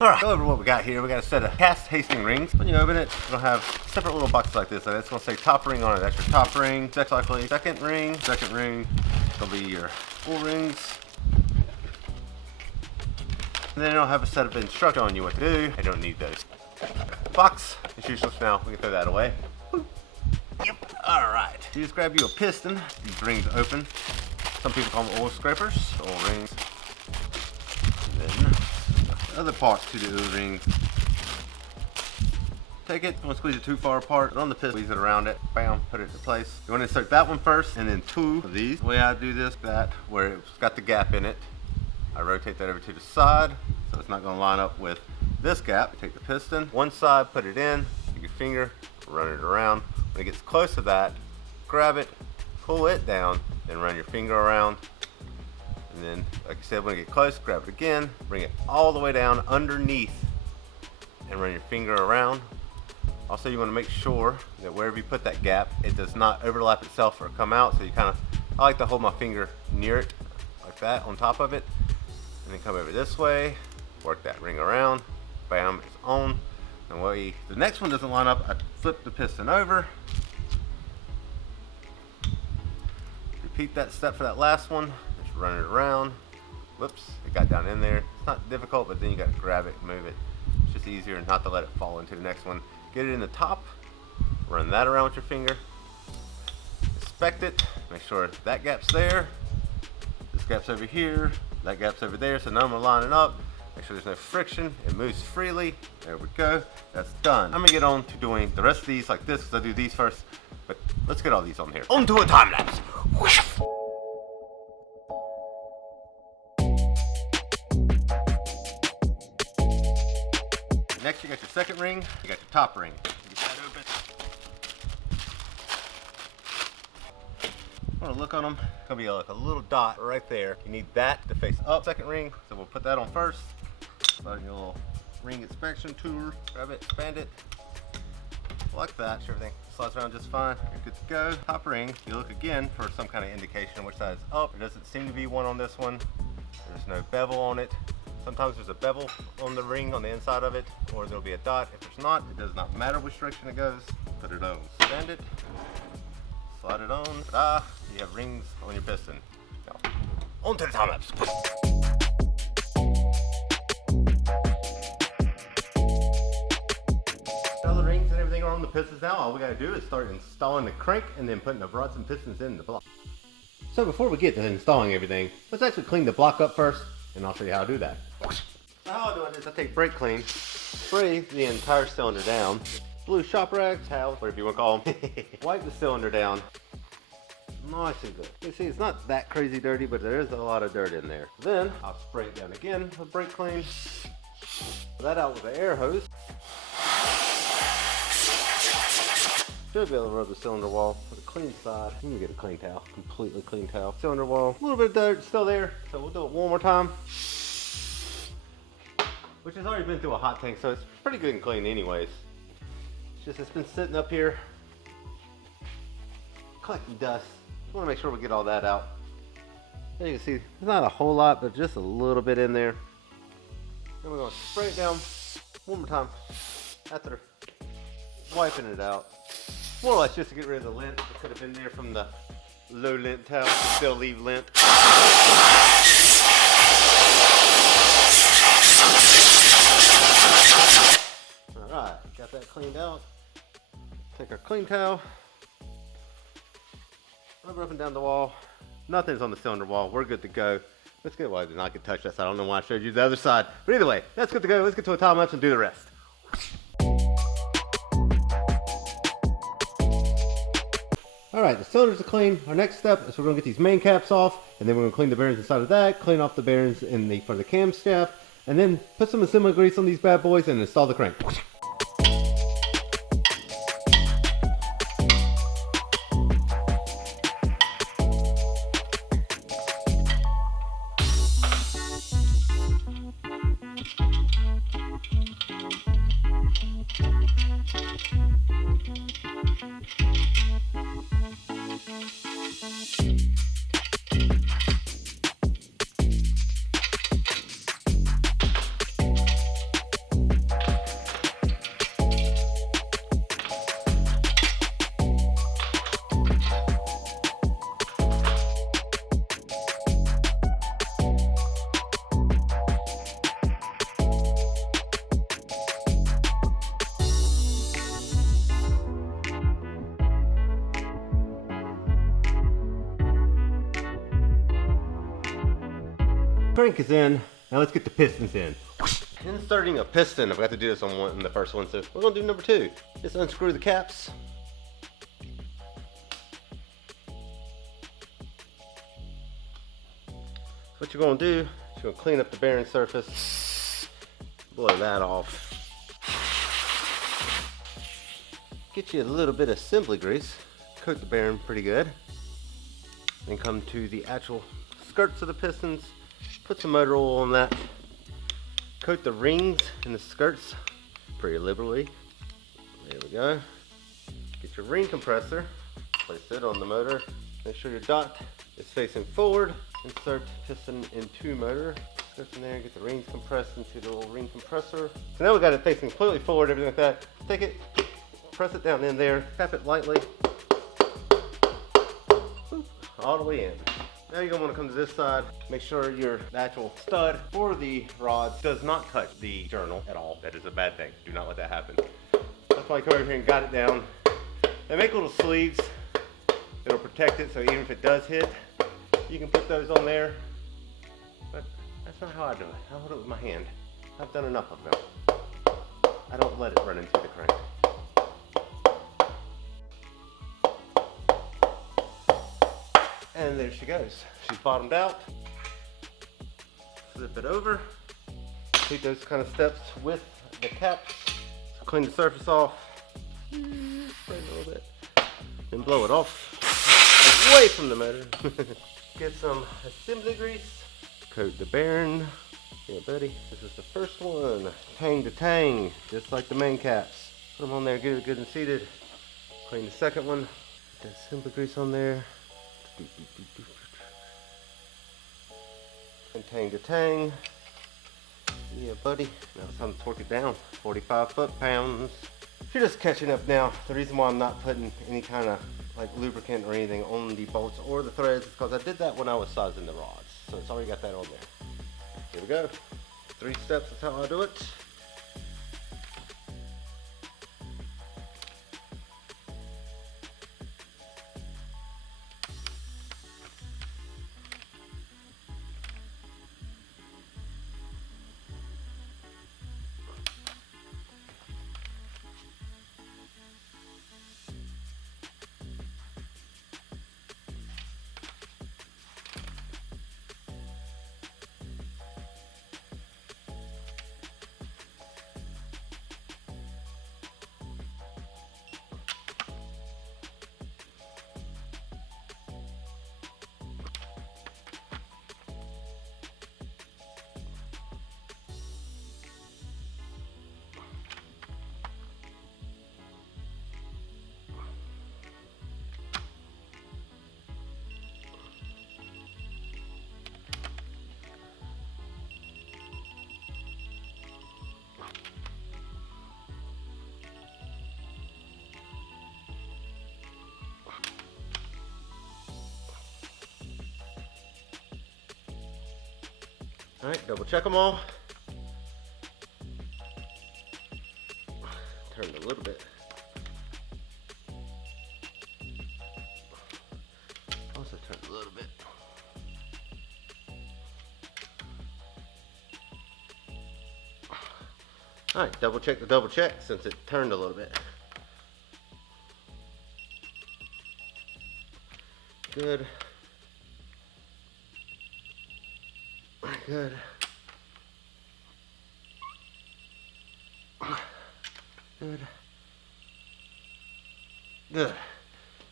Alright, go over what we got here. We got a set of cast casing rings. When you open it, it'll have separate little boxes like this. And it's going to say top ring on it. That's your top ring. Second ring. It'll be your full rings. And then it'll have a set of instructions on you what to do. I don't need those. Box is useless now. We can throw that away. Yep. Alright. You just grab you a piston. These rings open. Some people call them oil scrapers. Oil rings. And then other parts to the rings. Take it, don't squeeze it too far apart. Put on the piston, squeeze it around it, bam, put it into place. You want to insert that one first, and then two of these. The way I do this, that where it's got the gap in it, I rotate that over to the side, so it's not going to line up with this gap. Take the piston, one side, put it in, take your finger, run it around. When it gets close to that, grab it, pull it down, then run your finger around. And then, like I said, when it gets close, grab it again, bring it all the way down underneath, and run your finger around. Also, you want to make sure that wherever you put that gap, it does not overlap itself or come out. So you kind of, I like to hold my finger near it, like that, on top of it, and then come over this way, work that ring around, bam, it's on. And when the next one doesn't line up, I flip the piston over. Repeat that step for that last one. Run it around. Whoops, it got down in there. It's not difficult, but then you got to grab it and move it. It's just easier not to let it fall into the next one. Get it in the top, run that around with your finger, inspect it, make sure that gap's there, this gap's over here, that gap's over there, so none of them are lining up. Make sure there's no friction, it moves freely. There we go, that's done. I'm gonna get on to doing the rest of these like this, because I do these first, but let's get all these on here. On to a time lapse. Next, you got your second ring, you got your top ring. Get that open. I want to look on them. It's going to be like a little dot right there. You need that to face up. Second ring, so we'll put that on first. Start your little ring inspection tour. Grab it, expand it. Like that, sure everything slides around just fine. You're good to go. Top ring, you look again for some kind of indication which side is up. There doesn't seem to be one on this one. There's no bevel on it. Sometimes there's a bevel on the ring on the inside of it, or there'll be a dot. If there's not, it does not matter which direction it goes. Put it on. Stand it. Slide it on. Ta-da! You have rings on your piston. Now, on to the time lapse. All the rings and everything are on the pistons now. All we gotta do is start installing the crank and then putting the rods and pistons in the block. So before we get to installing everything, let's actually clean the block up first, and I'll show you how to do that. So how I do it is I take brake clean, spray the entire cylinder down, blue shop rag, towel, whatever you want to call them, wipe the cylinder down, nice and good. You see, it's not that crazy dirty, but there is a lot of dirt in there. Then I'll spray it down again with brake clean, pull that out with an air hose. Should be able to rub the cylinder wall with a clean side. Let me get a clean towel, completely clean towel. Cylinder wall, a little bit of dirt still there, so we'll do it one more time. Which has already been through a hot tank, so it's pretty good and clean anyways. It's just it's been sitting up here, collecting dust. I want to make sure we get all that out. As you can see, there's not a whole lot, but just a little bit in there. Then we're going to spray it down one more time after wiping it out. More or less just to get rid of the lint that could have been there from the low lint towel. Still leave lint. Alright, got that cleaned out. Take our clean towel, rub it up and down the wall. Nothing's on the cylinder wall. We're good to go. Let's get, well, I did not get touched that side. I don't know why I showed you the other side. But either way, that's good to go. Let's get to a time lapse and do the rest. Alright, the cylinders are clean. Our next step is we're going to get these main caps off, and then we're going to clean the bearings inside of that, clean off the bearings for the camshaft, and then put some assembly grease on these bad boys and install the crank. Crank is in. Now let's get the pistons in. Inserting a piston. I forgot to do this on the first one, so we're gonna do number 2. Just unscrew the caps. What you're gonna do is you're gonna clean up the bearing surface, blow that off. Get you a little bit of assembly grease, coat the bearing pretty good. Then come to the actual skirts of the pistons, put some motor oil on that. Coat the rings and the skirts pretty liberally. There we go. Get your ring compressor, place it on the motor. Make sure your dot is facing forward. Insert piston into motor. Skirts in there, get the rings compressed into the little ring compressor. So now we got it facing completely forward, everything like that. Take it, press it down in there, tap it lightly. Boop, all the way in. Now you're gonna wanna come to this side, make sure your actual stud for the rod does not touch the journal at all. That is a bad thing. Do not let that happen. That's why I come over here and got it down. They make little sleeves that'll protect it, so even if it does hit, you can put those on there. But that's not how I do it. I hold it with my hand. I've done enough of them. I don't let it run into the crank. And there she goes. She's bottomed out. Flip it over. Take those kind of steps with the caps. So clean the surface off. Spray a little bit. Then blow it off. Away from the motor. Get some assembly grease. Coat the bearing. Yeah, buddy. This is the first one. Tang to tang. Just like the main caps. Put them on there, get it good and seated. Clean the second one. Put the assembly grease on there. And tang to tang. Yeah, buddy. Now it's time to torque it down. 45 foot-pounds. If you're just catching up now, the reason why I'm not putting any kind of like lubricant or anything on the bolts or the threads is because I did that when I was sizing the rods. So it's already got that on there. Here we go. 3 steps, that's how I do it. All right, double check them all. Turned a little bit. Also turned a little bit. All right, double check the double check since it turned a little bit. Good. Good. Good. Good.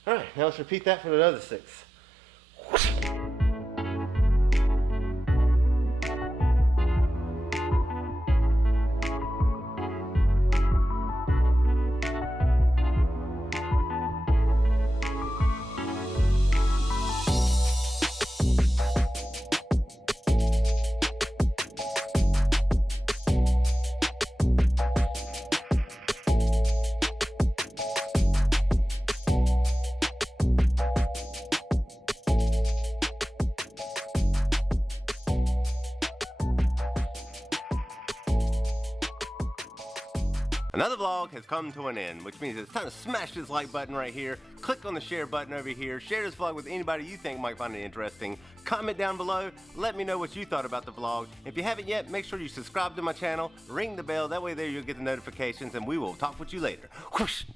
All right, now let's repeat that for another 6. Another vlog has come to an end, which means it's time to smash this like button right here, click on the share button over here, share this vlog with anybody you think might find it interesting, Comment down below, let me know what you thought about the vlog. If you haven't yet, make sure you subscribe to my channel, ring the bell, that way there you'll get the notifications, and we will talk with you later. Whoosh!